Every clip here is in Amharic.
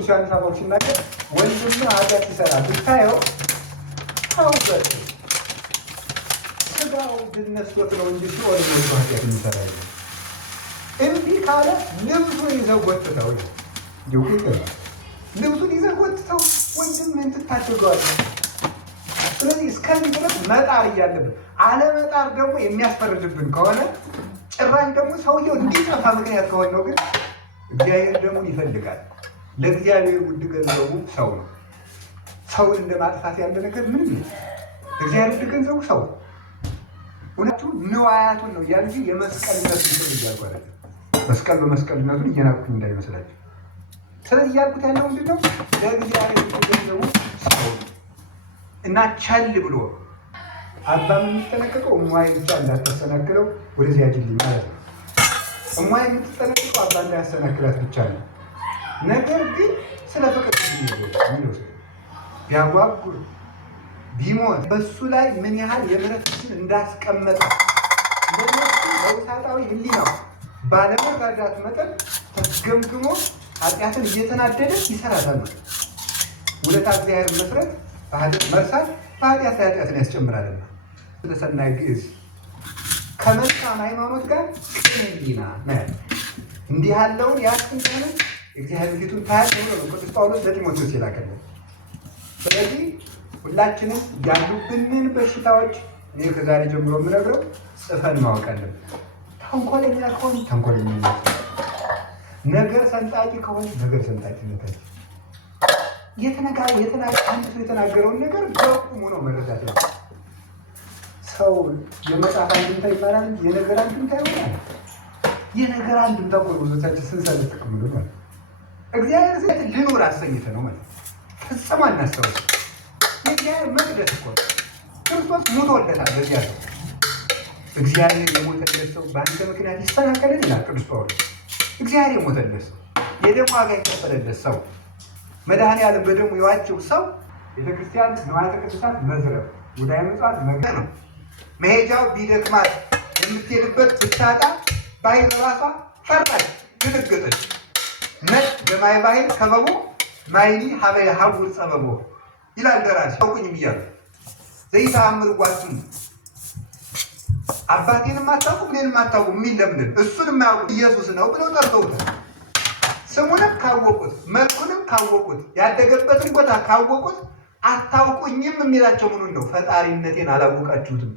ቅዱስ ዮሐንስ አፈወርቅ ሲናገር ወንድም ኃጢአት ሲሰራ ብታየው ታውበት ስጋው ድነስቶት ነው እንጂ ሲሆን ነው ኃጢአት የሚሰራ ይላል። እንዲህ ካለ ልብሱን ይዘው ጎትተው ልብሱን ይዘው ጎትተው ወንድምህን ትታደገዋለህ። ስለዚህ እስከዚህ ድረስ መጣር እያለብን አለመጣር ደግሞ የሚያስፈርድብን ከሆነ ጭራሽ ደግሞ ሰውየው እንዲጠፋ ምክንያት ከሆነ ነው። ግን እግዚአብሔር ደግሞ ይፈልጋል። ለእግዚአብሔር ውድ ገንዘቡ ሰው ነው። ሰውን እንደማጥፋት ያለ ነገር ምንም ነው። እግዚአብሔር ውድ ገንዘቡ ሰው እውነቱ ንዋያቱን ነው እያሉ የመስቀልነቱ ስም እያልኩ አይደለም። መስቀል በመስቀልነቱን እየናቅኩኝ እንዳይመስላችሁ። ስለዚህ እያልኩት ያለው ምንድን ነው? ለእግዚአብሔር ውድ ገንዘቡ ሰው እና ቸል ብሎ አባ የምትጠነቀቀው እሟይ ብቻ እንዳታሰናክለው ወደዚያ ጅልኝ ማለት ነው። እሟይ የምትጠነቀቀው አባ እንዳያሰናክላት ብቻ ነው። ነገር ግን ስለ ፍቅር የሚለው ቢያጓጉር ቢሞት በሱ ላይ ምን ያህል የምህረትን እንዳስቀመጠ ለነሱ በውሳጣዊ ህሊናው ባለመረዳቱ መጠን ተገምግሞ ኃጢአትን እየተናደደ ይሰራታል ማለት ነው። ውለታ እግዚአብሔር መስረት መርሳት በኃጢአት ላይ ኃጢአትን ያስጨምራልና ስለሰናይ ግዕዝ ከመልካም ሃይማኖት ጋር ቅን ህሊና ነው። እንዲህ ያለውን ያስንተን እግዚአብሔር ፊቱን ታያት ብሎ ነው ቅዱስ ጳውሎስ ለጢሞቴዎስ የላከልን። ስለዚህ ሁላችንም ያሉብንን በሽታዎች እኔ ከዛሬ ጀምሮ የምነግረው ጽፈን ማወቅ አለብን። ተንኮለኛ ከሆን ተንኮለኝነት፣ ነገር ሰንጣቂ ከሆን ነገር ሰንጣቂነት፣ አንድ ሰው የተናገረውን ነገር በቁሙ ነው መረዳት ነው። ሰው የመጽሐፍ አንድምታ ይባላል እንጂ የነገር አንድምታ ይሆናል። የነገር አንድምታ ቆርቦታችን ስንሰለት ጥቅም ነው ማለት እግዚአብሔር ዘንድ ልኖር አሰኝተ ነው ማለት ፍጹም አናስተውል። የእግዚአብሔር መቅደስ እኮ ክርስቶስ ሞቶለታል። በዚያ ሰው እግዚአብሔር የሞተለት ሰው በአንተ ምክንያት ይስተካከልን ይላል ቅዱስ ጳውሎስ። እግዚአብሔር የሞተለት ሰው የደም ዋጋ የከፈለለት ሰው መድኃኔዓለም በደሙ የዋጀው ሰው ቤተክርስቲያን ንዋያተ ቅድሳት መዝረፍ ሙዳየ ምጽዋት መግደል ነው። መሄጃው ቢደክማት የምትሄድበት ብታጣ ባሕር ራሷ ፈራች፣ ድንገጠች። ነጭ በማየ ባሕር ከበቦ ማይኒ ሀበየ ሀቡር ጸበቦ ይላል ደራሲ። ታውቁኝም እያሉ ዘይተአምር ጓቱም አባቴንም አታውቁ እኔንም አታውቁ የሚል ለምንድን እሱን የማያውቁ ኢየሱስ ነው ብለው ጠርተውታል። ስሙንም ካወቁት መልኩንም ካወቁት ያደገበትን ቦታ ካወቁት አታውቁኝም የሚላቸው ምኑን ነው? ፈጣሪነቴን አላወቃችሁትም፣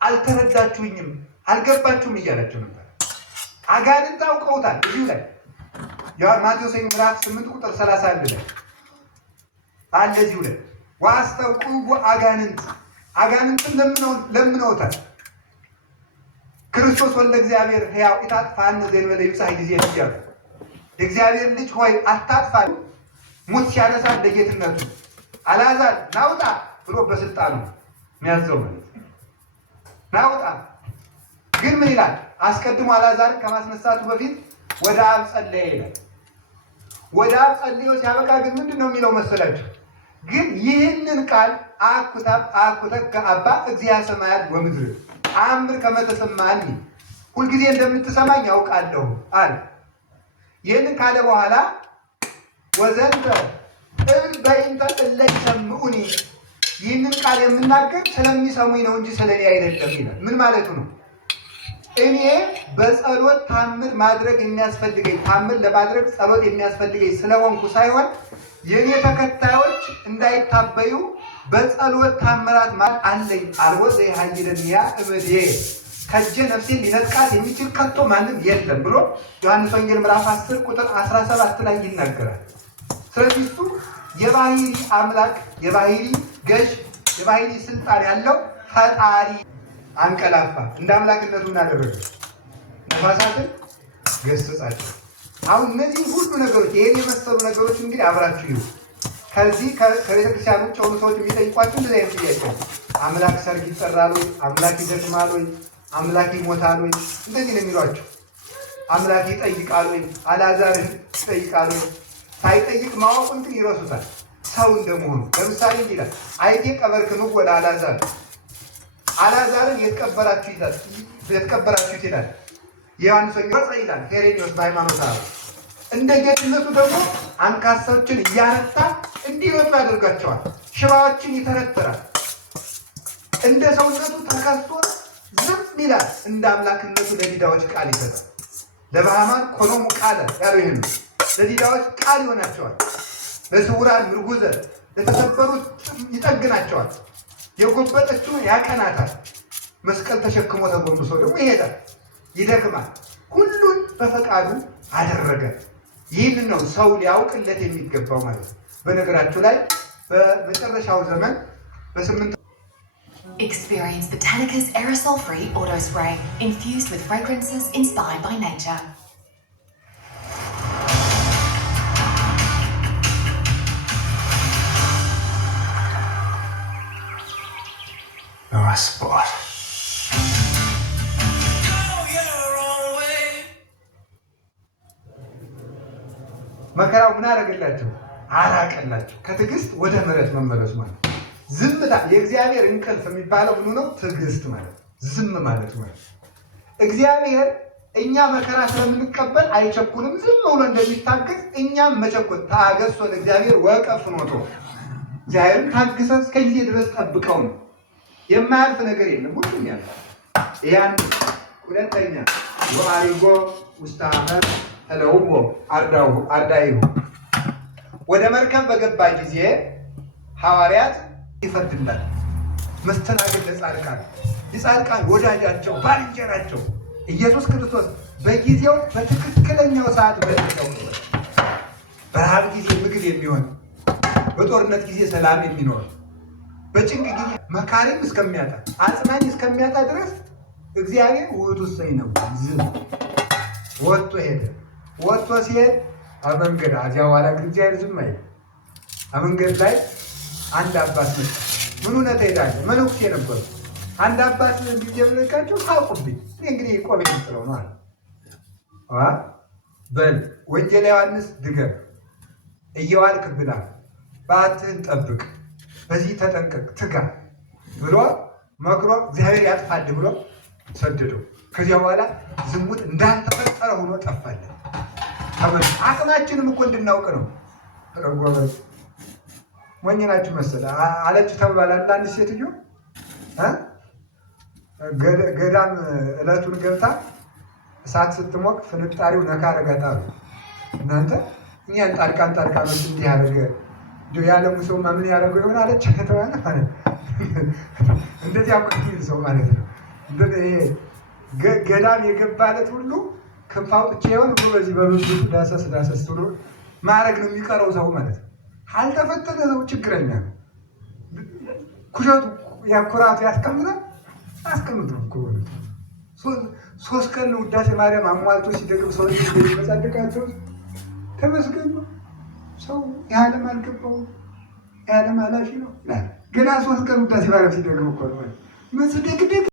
አልተረዳችሁኝም፣ አልገባችሁም እያላቸው ነበር። አጋንንት አውቀውታል። እዚሁ ላይ ማቴዎስ ምዕራፍ 8 ቁጥር 31 ላይ አለዚሁ ላይ ዋስተውቁ አጋንንትን ለምነውታል። ክርስቶስ ወልደ እግዚአብሔር ሕያው ኢታጥፋነ ዘእንበለ ይብጽሕ ጊዜ እያሉ የእግዚአብሔር ልጅ ሆይ አታጥፋን፣ ሙት ሲያነሳ ለጌትነቱ አልዓዛር ናውጣ ብሎ በስልጣኑ የሚያዘው ማለት ናውጣ። ግን ምን ይላል? አስቀድሞ አልዓዛርን ከማስነሳቱ በፊት ወደ አብ ጸለየ ይላል። ወደ አብ ጸልዮ ሲያበቃ ግን ምንድን ነው የሚለው መሰላችሁ? ግን ይህንን ቃል አኩተከ አባ እግዚአ ሰማያት ወምድር አምር ከመ ተሰማኒ፣ ሁልጊዜ እንደምትሰማኝ ያውቃለሁ አለ። ይህንን ካለ በኋላ ወዘንተ እብል በእንተ እለ ይሰምዑኒ፣ ይህንን ቃል የምናገር ስለሚሰሙኝ ነው እንጂ ስለኔ አይደለም ይላል። ምን ማለቱ ነው? እኔ በጸሎት ታምር ማድረግ የሚያስፈልገኝ ታምር ለማድረግ ጸሎት የሚያስፈልገኝ ስለሆንኩ ሳይሆን የኔ ተከታዮች እንዳይታበዩ በጸሎት ታምራት ማለት አለኝ። አልቦ ዘይሃይለኒያ እምኔ፣ ከእጄ ነፍሴን ሊነጥቃት የሚችል ከቶ ማንም የለም ብሎ ዮሐንስ ወንጌል ምዕራፍ 10 ቁጥር 17 ላይ ይናገራል። ስለዚህ እሱ የባህሪ አምላክ፣ የባህሪ ገዥ፣ የባህሪ ስልጣን ያለው ፈጣሪ አንቀላፋ። እንደ አምላክነቱ እናደረገ ነፋሳትን ገሰጻቸው። አሁን እነዚህ ሁሉ ነገሮች ይሄን የመሰሉ ነገሮች እንግዲህ አብራችሁ ይሁ ከዚህ ከቤተክርስቲያን ውጭ የሆኑ ሰዎች የሚጠይቋቸው እንደዚህ አይነት ጥያቄ ነው። አምላክ ሰርግ ይጠራል ወይ? አምላክ ይደክማል ወይ? አምላክ ይሞታል ወይ? እንደዚህ ነው የሚሏቸው። አምላክ ይጠይቃል ወይ? አልዓዛርን ይጠይቃል ወይ? ሳይጠይቅ ማወቁን ግን ይረሱታል ሰው እንደመሆኑ። ለምሳሌ ይላል አይቴ ቀበርክምዎ ለአልዓዛር፣ አልዓዛርን የተቀበራችሁት ይላል። የዮሐንስ ወንጌል ይላል ሄሬኒዮስ በሃይማኖት አበው። እንደ ጌትነቱ ደግሞ አንካሶችን እያረታ እንዲወጡ ያደርጋቸዋል። ሽባዎችን ይተረትራል። እንደ ሰውነቱ ተከስቶ ዝም ይላል። እንደ አምላክነቱ ለዲዳዎች ቃል ይሰጣል። ለባህማን ኮኖሙ ቃለ ያለው ይህን ለዲዳዎች ቃል ይሆናቸዋል። ለስውራን ምርጉዘ ለተሰበሩት ይጠግናቸዋል። የጎበጠችውን ያቀናታል። መስቀል ተሸክሞ ተጎንብሶ ደግሞ ይሄዳል፣ ይደክማል። ሁሉን በፈቃዱ አደረገ። ይህን ነው ሰው ሊያውቅለት የሚገባው ማለት ነው። በነገራችሁ ላይ በመጨረሻው ዘመን በስምንት Experience Botanicas aerosol-free auto spray infused with fragrances inspired by nature. Oh, a spot. መከራው ምን አደረገላቸው? አራቀላቸው። ከትዕግስት ወደ ምሕረት መመለስ ማለት ዝምታ። የእግዚአብሔር እንቅልፍ የሚባለው ምኑ ነው? ትዕግስት ማለት ዝም ማለት ማለት። እግዚአብሔር እኛ መከራ ስለምንቀበል አይቸኩልም። ዝም ብሎ እንደሚታገስ እኛም መቸኮል ታገሶ ለእግዚአብሔር ወቀፍኖቶ እግዚአብሔርን ታግሰን እስከ ጊዜ ድረስ ጠብቀው ነው። የማያልፍ ነገር የለም፣ ሁሉም ያልፋል። ያን ሁለተኛ ወአሪጎ ውስተ ሐመር ተለውቦ አርዳይሁ ወደ መርከብ በገባ ጊዜ ሐዋርያት ይፈርድላል። መስተናገድ ለጻድቃን የጻድቃን ወዳጃቸው ባልንጀራቸው ኢየሱስ ክርስቶስ በጊዜው በትክክለኛው ሰዓት መልሰው በረሃብ ጊዜ ምግብ የሚሆን በጦርነት ጊዜ ሰላም የሚኖር በጭንቅ ጊዜ መካሪም እስከሚያጣ አጽናኝ እስከሚያጣ ድረስ እግዚአብሔር ውእቱ ነው። ዝም ወጥቶ ሄደ። ወጥቶ ሲሄድ አመንገድ አዚያ በኋላ እግዚአብሔር ዝም አይል። አመንገድ ላይ አንድ አባት መጣ። ምን ሆነ ትሄዳለህ? መነኩሴ ነበሩ። አንድ አባት ጊዜ ምልካቸው ሳቁብኝ። እንግዲህ ቆሜ ጥለው ነው አለ። በል ወንጌል ዮሐንስ ድገም፣ እየዋልክ ብላ፣ በዓትህን ጠብቅ፣ በዚህ ተጠንቀቅ፣ ትጋ ብሎ መክሮ እግዚአብሔር ያጥፋል ብሎ ሰደደው። ከዚያ በኋላ ዝሙት እንዳልተፈጠረ ሆኖ ጠፋለን። አቅማችንም እኮ እንድናውቅ ነው። ጎበዝ ሞኝ ናችሁ መሰለህ አለች ተባለ። አንዳንድ ሴትዮ ገዳም ዕለቱን ገብታ እሳት ስትሞቅ ፍንጣሪው ነካ አረጋታሉ። እናንተ እኛን ጣድቃኖች እንዲህ ያደረገ የዓለሙ ሰውማ ምን ያደረገው ይሆን አለች ተባለ። ማለት እንደዚያ እኮ የሚል ሰው ማለት ነው። ገዳም የገባለት ሁሉ ክንፍ አውጥቼ ይሆን ብሎ በዚህ በብዙ ዳሰስ ብሎ ማድረግ ነው የሚቀረው ሰው ማለት ነው። አልተፈተነ ሰው ችግረኛ ነው። ኩሸቱ ያኩራቱ ያስቀምጣል። አስቀምጠው እኮ ሶስት ቀን ውዳሴ ማርያም አሟልቶ ሲደግም ሰው የሚመጻደቃቸው ተመስገን ነው። ሰው የዓለም አልገባው የዓለም ኃላፊ ነው። ገና 3 ቀን ውዳሴ ማርያም ሲደግም እኮ ነው መጽደቅ